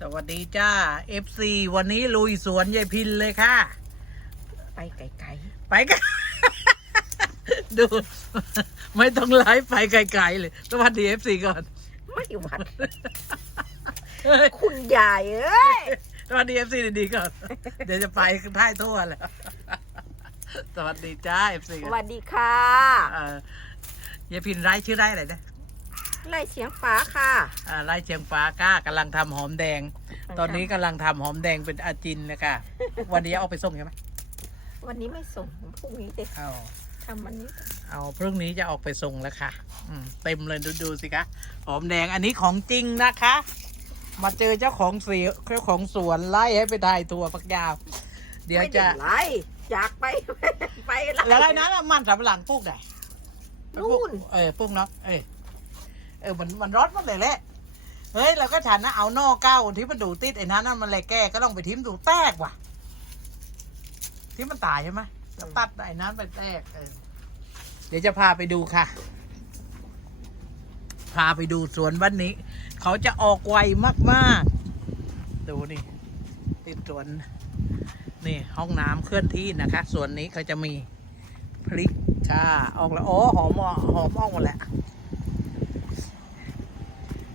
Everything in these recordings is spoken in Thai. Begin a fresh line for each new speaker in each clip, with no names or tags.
สวัสดีจ้า FC วันนี้ลุยสวนยายพินเลยค่ะ
ไปไกล
ไปกัน ดู ไม่ต้องไลฟ์ไปไกลๆเลย สวัสดี FC ก่อน
ๆไม่หวัด
เฮ้ย
คุณยายเอ้ย
สวัสดี FC ดีๆก่อน เดี๋ยวจะไปท่ายทั่วแล้ว สวัสดีจ้า FC
ส
ก่อน
วัสดีค่ะ
เอ่อยายพินไร่ชื่อไร่อะไรนะ
ไล่เสียงฟ้าค่ะ
อ่าไร่เชียงฟ้าก้ากำลังทำหอมแดง ตอนนี้กำลังทำหอมแดงเป็นอาจินนะคะวันนี้เอาไปส่งใช่ไหม
วันนี้ไม่ส่งพรุ่งนี้เด็ก
เอา
ทำวันนี้ก่อน
เอาพรุ่งนี้จะออกไปส่งแล้วค่ะอืมเต็มเลยดูดูสิคะหอมแดงอันนี้ของจริงนะคะ มาเจอเจ้าของเสียเจ้าของสวนไล่ให้ไปถ่ายตัวปักยาว เดี๋ยว
ไม่
จะ
ไไล่อยากไป ไปไล่
แล้วอะไรนะมันสำปะหลังปลูกไหน
นู่น
เออปลูกเนาะเออ เออมันมันรสมันเลยแหละเฮ้ยเราก็ฉันนะเอานอกเก้าที่มันดูติดไอ้นั้นนั่นมันเลยแก้ก็ต้องไปทิ้มดูแตกว่ะ ที่มันตายใช่ไหมแล้วตัดไอ้นั้นไปแตกเออเดี๋ยวจะพาไปดูค่ะ พาไปดูสวนวันนี้ เขาจะออกไวมากๆ ดูนี่ติดสวนนี่ห้องน้ำเคลื่อนที่นะคะสวนนี้เขาจะมีพริกค่ะออกแล้วโอ้หอมอะหอมออกหมดแหละ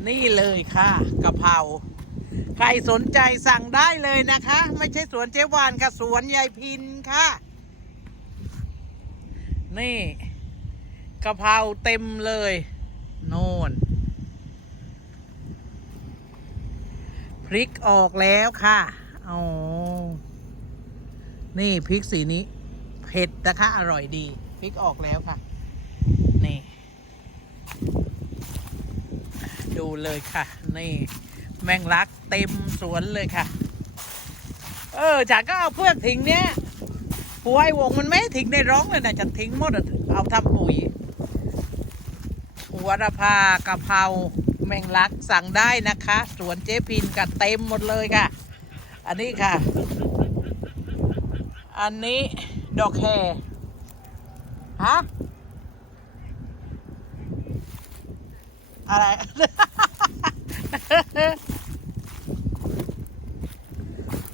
นี่เลยค่ะกะเพราใครสนใจสั่งได้เลยนะคะ ไม่ใช่สวนเจ๊วานค่ะ สวนยายพินค่ะ นี่กะเพราเต็มเลย โน่นพริกออกแล้วค่ะอ๋อนี่พริกสีนี้ เผ็ดนะคะ อร่อยดี พริกออกแล้วค่ะ นี่ ดูเลยค่ะ นี่แมงลักเต็มสวนเลยค่ะ เออฉันก็เอาเพื่อกทิ้งเนี้ยหัวไอวงมันไม่ให้ทิ้งในร้องเลยนะจะทิ้งหมดเอาทำปุ๋ยหัวระพากะเพราแมงลักสั่งได้นะคะ สวนเจ๊พินกัเต็มหมดเลยค่ะ อันนี้ค่ะ อันนี้ดอกแคฮะ อะไร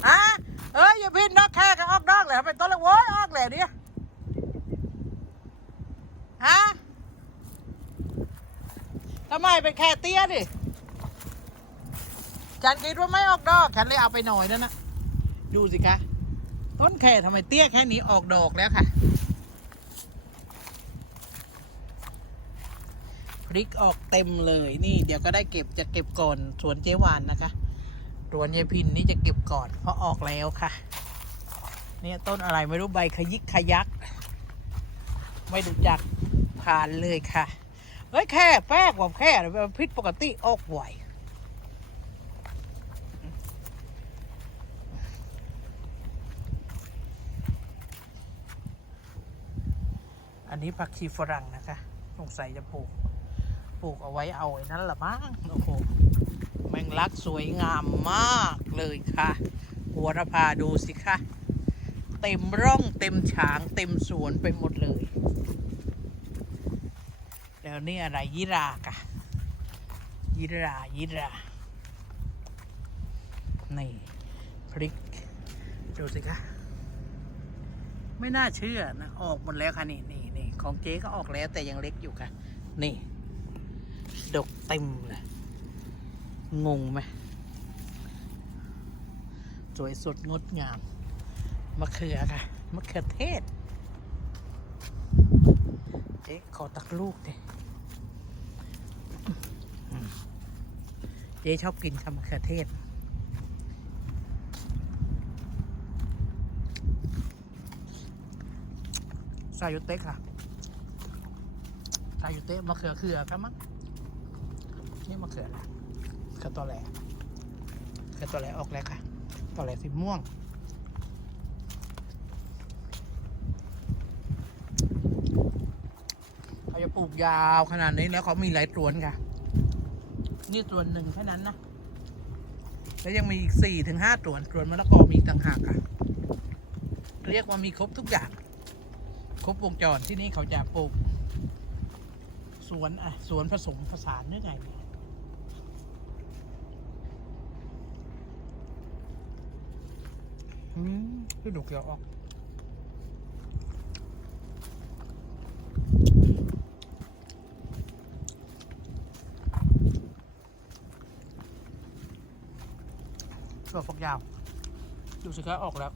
ฮะเอ้ยอย่าพินดอกแค่ก็ออกดอกเลยเป็นต้นเลยโว้ยออกเลยเนี่ยฮะทำไมเป็นแค่เตี้ยดิฉันคิดว่าไม่ออกดอก ฉันเลยเอาไปหน่อยนั่นนะ ดูสิคะ ต้นแค่ทำไมเตี้ยแค่นี้ออกดอกแล้วค่ะ พริกออกเต็มเลยนี่ เดี๋ยวก็ได้เก็บจะเก็บก่อนสวนเจ๊วานนะคะสวนยายพินนี่จะเก็บก่อนเพราะออกแล้วค่ะเนี่ยต้นอะไรไม่รู้ใบขยิกขยัก ไม่รู้จักผ่านเลยค่ะเฮ้ยแค่แป๊กว่าแค่พิษปกติออกไหวอันนี้ผักชีฝรั่งนะคะ สงสัยจะปลูก ปลูกเอาไว้เอาไอ้นั้นละมั้งโอ้โหแมงลักสวยงามมากเลยค่ะหัวระพาดูสิคะเต็มร่องเต็มฉางเต็มสวนไปหมดเลย แล้วนี่อะไรยิรากะยิรายิรานี่พริกดูสิคะไม่น่าเชื่อนะ ออกหมดแล้วค่ะนี่นี่นี่ของเจ๊ก็ออกแล้วแต่ยังเล็กอยู่ค่ะ นี่ ดกเต็มเลย งงไหมสวยสดงดงาม มะเขือค่ะ มะเขือเทศ เจ๊ขอตักลูกดิเจ๊ชอบกินค่ะมะเขือเทศซายุเตะค่ะซายุเตะมะเขือเขือครับมั้ง นี่มะเขืออะไรมะเขือตอแหลมะเขือตอแหลออกแล้วค่ะตอแหลสีม่วง เขาจะปลูกยาวขนาดนี้แล้วเขามีหลายสวนค่ะ นี่สวนหนึ่งแค่นั้นนะ แล้วยังมีอีกสี่ถึงห้าสวนสวนมะละกอมีต่างหากค่ะ เรียกว่ามีครบทุกอย่าง ครบวงจรที่นี่เขาจะปลูกสวนอะสวนผสมผสานนึกไงเนี่ย อื พี่ดูเกี่ยวออกตัวฝักยาว ดูสิคะออกแล้ว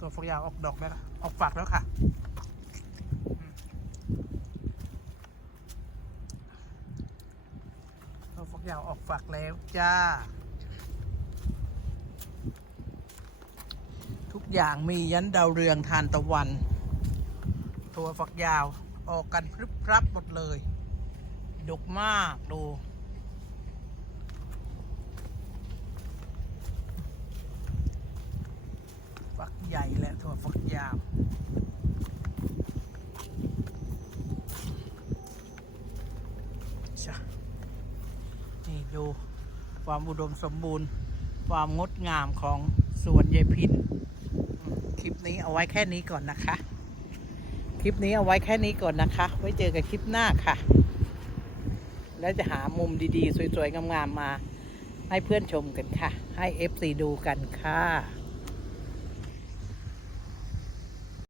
ตัวฝักยาวออกดอกแล้วออกฝักแล้วค่ะตัวฝักยาวออกฝักแล้วจ้า ทุกอย่างมียันดาวเรืองทานตะวัน ตัวฝักยาวออกกันพรึบพรับหมดเลย ดกมากดู ฝักใหญ่และถั่วฝักยาวนี่ดูความอุดมสมบูรณ์ ความงดงามของสวนยายพิน คลิปนี้เอาไว้แค่นี้ก่อนนะคะ คลิปนี้เอาไว้แค่นี้ก่อนนะคะ ไว้เจอกันคลิปหน้าค่ะ แล้วจะหามุมดีๆ สวยๆงามๆมา ให้เพื่อนชมกันค่ะ ให้ FC ดูกันค่ะ